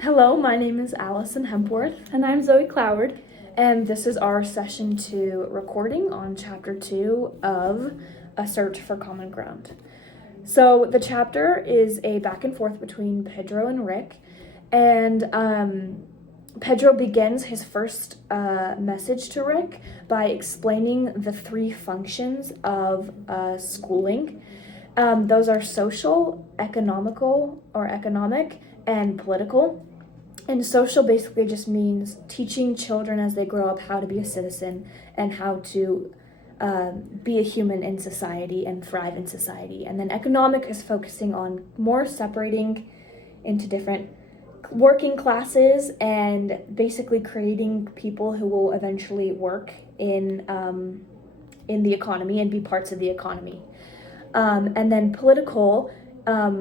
Hello, my name is Allison Hempworth, And I'm Zoe Cloward. and this is our session 2 recording on chapter 2 of A Search for Common Ground. So the chapter is a back and forth between Pedro and Rick, and Pedro begins his first message to Rick by explaining the 3 functions of schooling. Those are social, economic, and political. And social basically just means teaching children as they grow up how to be a citizen and how to be a human in society and thrive in society. And then economic is focusing on more separating into different working classes and basically creating people who will eventually work in the economy and be parts of the economy. And then political,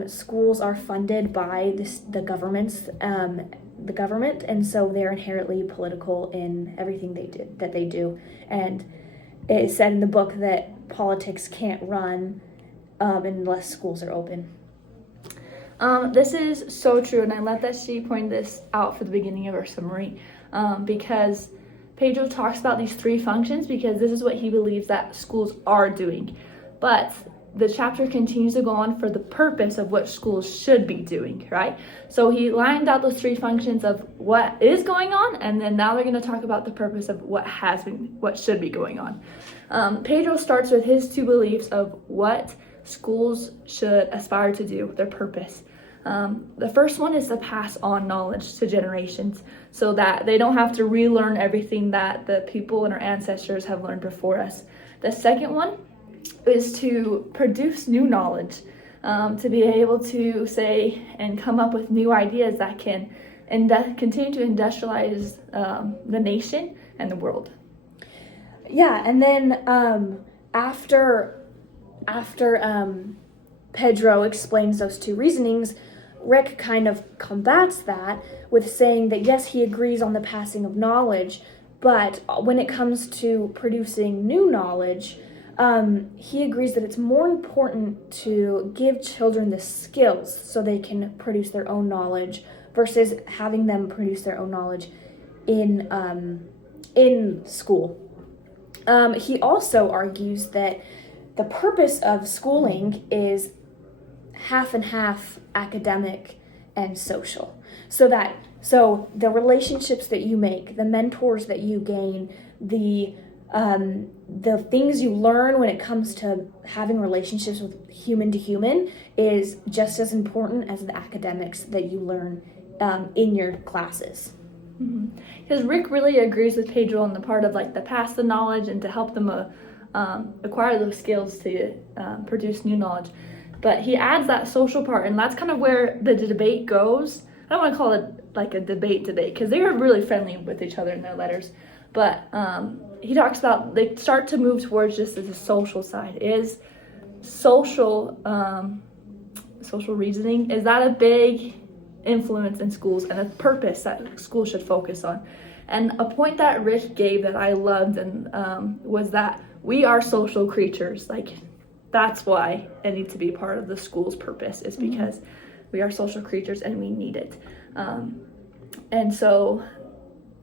schools are funded by the government, and so they're inherently political in everything they do. And it is said in the book that politics can't run unless schools are open. This is so true, and I love that she pointed this out for the beginning of our summary, because Pedro talks about these 3 functions because this is what he believes that schools are doing. But the chapter continues to go on for the purpose of what schools should be doing, right? So he lined out those 3 functions of what is going on, and then now they're going to talk about the purpose of what should be going on. Pedro starts with his 2 beliefs of what schools should aspire to do, their purpose. The first one is to pass on knowledge to generations so that they don't have to relearn everything that the people and our ancestors have learned before us. The second one is to produce new knowledge, to be able to say and come up with new ideas that can continue to industrialize the nation and the world. Yeah, and then after Pedro explains those 2 reasonings, Rick kind of combats that with saying that yes, he agrees on the passing of knowledge, but when it comes to producing new knowledge, he agrees that it's more important to give children the skills so they can produce their own knowledge versus having them produce their own knowledge in school. He also argues that the purpose of schooling is half and half academic and social. So the relationships that you make, the mentors that you gain, the things you learn when it comes to having relationships with human to human is just as important as the academics that you learn in your classes. Because Rick really agrees with Pedro on the part of to pass the knowledge and to help them acquire those skills to produce new knowledge. But he adds that social part, and that's kind of where the debate goes. I don't want to call it like a debate because they were really friendly with each other in their letters. But he talks about they start to move towards just the social side. Is social reasoning, is that a big influence in schools and a purpose that schools should focus on? And a point that Rick gave that I loved and was that we are social creatures. That's why it needs to be part of the school's purpose, is because we are social creatures and we need it. And so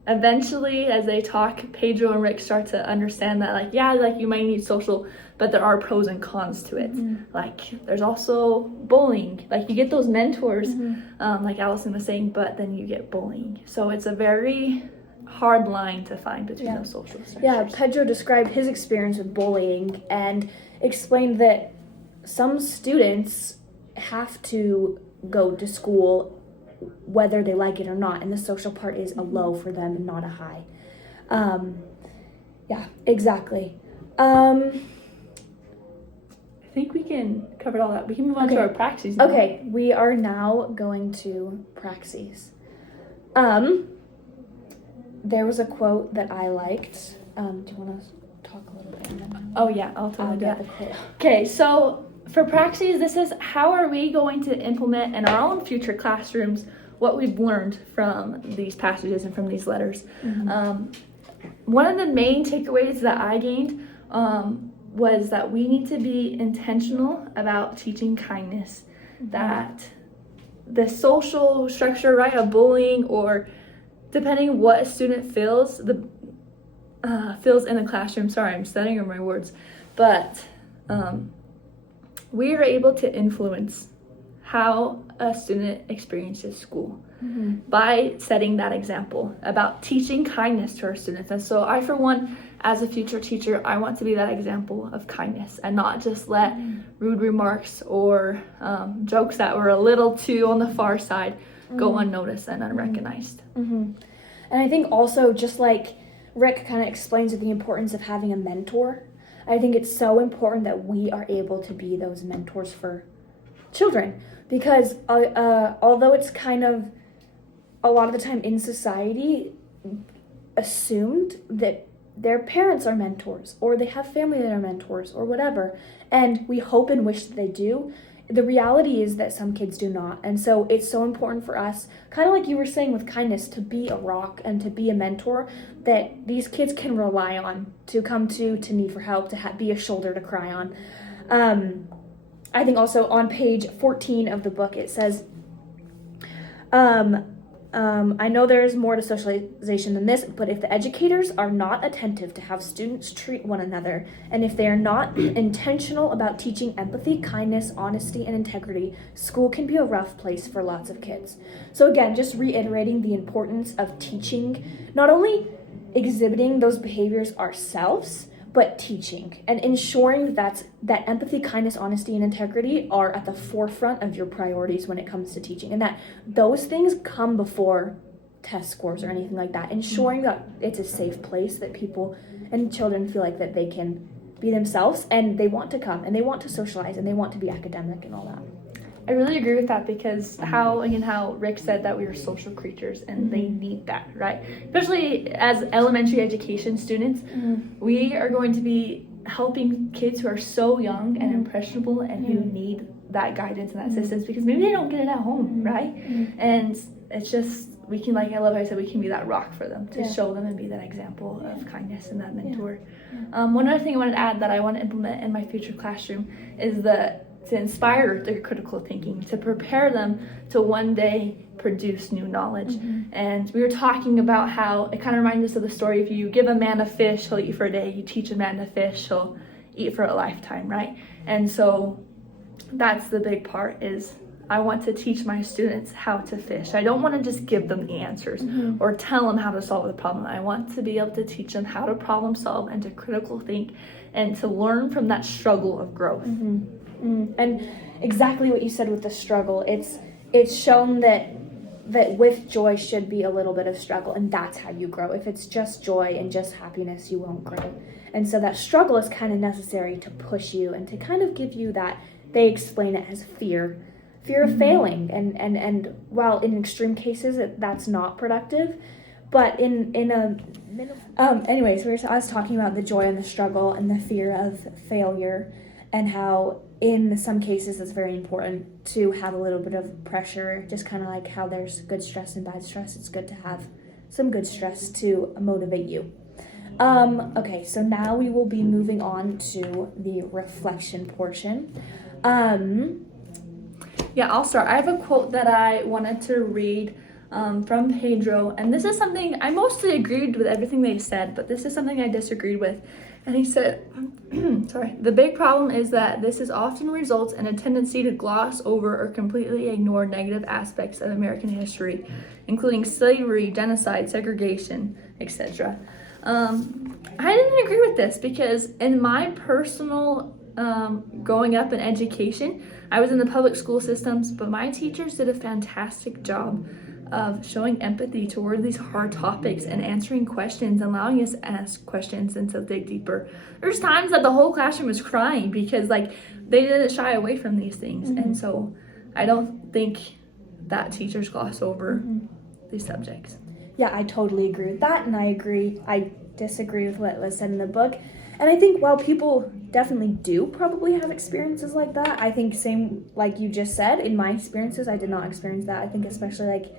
eventually, as they talk, Pedro and Rick start to understand that, you might need social, but there are pros and cons to it. There's also bullying. You get those mentors, like Allison was saying, but then you get bullying. So it's a very hard line to find between those social structures. Yeah, Pedro described his experience with bullying and explained that some students have to go to school whether they like it or not, and the social part is a low for them and not a high. Yeah, exactly. I think we can cover all that. We can move on to our praxis now. Okay, we are now going to praxis. There was a quote that I liked. Do you want to talk a little bit on that? Oh yeah, I'll tell you get that. the quote. Okay, so for praxis, this is how are we going to implement in our own future classrooms what we've learned from these passages and from these letters. One of the main takeaways that I gained was that we need to be intentional about teaching kindness, that the social structure, right, of bullying, or depending what a student feels in the classroom. Sorry, I'm stuttering on my words, but we are able to influence how a student experiences school by setting that example about teaching kindness to our students. And so I, for one, as a future teacher, I want to be that example of kindness and not just let rude remarks or jokes that were a little too on the far side go unnoticed and unrecognized. And I think also, just like Rick kind of explains the importance of having a mentor, I think it's so important that we are able to be those mentors for children, because although it's kind of a lot of the time in society assumed that their parents are mentors or they have family that are mentors or whatever, and we hope and wish that they do, the reality is that some kids do not. And so it's so important for us, kind of like you were saying with kindness, to be a rock and to be a mentor that these kids can rely on, to come to me for help, to be a shoulder to cry on. I think also on page 14 of the book it says, I know there's more to socialization than this, but if the educators are not attentive to how students treat one another, and if they are not intentional about teaching empathy, kindness, honesty, and integrity, school can be a rough place for lots of kids. So again, just reiterating the importance of teaching, not only exhibiting those behaviors ourselves, but teaching and ensuring that empathy, kindness, honesty, and integrity are at the forefront of your priorities when it comes to teaching, and that those things come before test scores or anything like that. Ensuring that it's a safe place that people and children feel like that they can be themselves and they want to come and they want to socialize and they want to be academic and all that. I really agree with that, because how Rick said that we are social creatures and they need that, right? Especially as elementary education students, we are going to be helping kids who are so young and impressionable and who need that guidance and that assistance, because maybe they don't get it at home, right? And it's just, we can, like I love how I said, we can be that rock for them to show them and be that example of kindness and that mentor. One other thing I wanted to add that I want to implement in my future classroom is to inspire their critical thinking, to prepare them to one day produce new knowledge. And we were talking about how it kind of reminds us of the story, if you give a man a fish, he'll eat for a day. You teach a man to fish, he'll eat for a lifetime, right? And so that's the big part, is I want to teach my students how to fish. I don't want to just give them the answers or tell them how to solve the problem. I want to be able to teach them how to problem solve and to critical think and to learn from that struggle of growth. And exactly what you said with the struggle, it's shown that with joy should be a little bit of struggle, and that's how you grow. If it's just joy and just happiness, you won't grow. And so that struggle is kind of necessary to push you and to kind of give you that, they explain it as fear of failing, and while in extreme cases that's not productive, but in a anyways, I was talking about the joy and the struggle and the fear of failure, and how in some cases it's very important to have a little bit of pressure, just kind of like how there's good stress and bad stress. It's good to have some good stress to motivate you. Okay, so now we will be moving on to the reflection portion. Yeah, I'll start. I have a quote that I wanted to read from Pedro, and this is something I mostly agreed with everything they said, but this is something I disagreed with. And he said, the big problem is that this is often results in a tendency to gloss over or completely ignore negative aspects of American history, including slavery, genocide, segregation, etc. I didn't agree with this, because in my personal growing up in education, I was in the public school systems, but my teachers did a fantastic job of showing empathy toward these hard topics and answering questions, allowing us to ask questions and to dig deeper. There's times that the whole classroom was crying because they didn't shy away from these things. And so I don't think that teachers gloss over these subjects. Yeah, I totally agree with that, and I disagree with what was said in the book. And I think while people definitely do probably have experiences like that, I think same like you just said, in my experiences, I did not experience that. I think especially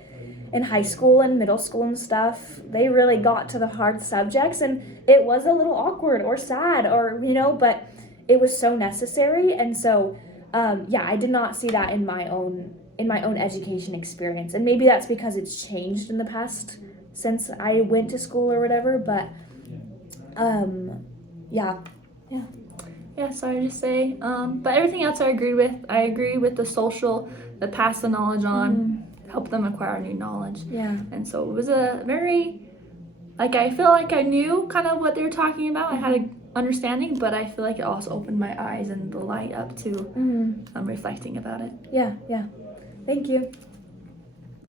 in high school and middle school and stuff, they really got to the hard subjects, and it was a little awkward or sad or, but it was so necessary. And so, I did not see that in my own in my own education experience. And maybe that's because it's changed in the past since I went to school or whatever, but yeah. Yeah, sorry to say. But everything else I agreed with. I agree with the social, the pass the knowledge on, help them acquire new knowledge. Yeah. And so it was a very, like, I feel like I knew kind of what they were talking about. I had an understanding, but I feel like it also opened my eyes and the light up to reflecting about it. Yeah. Thank you.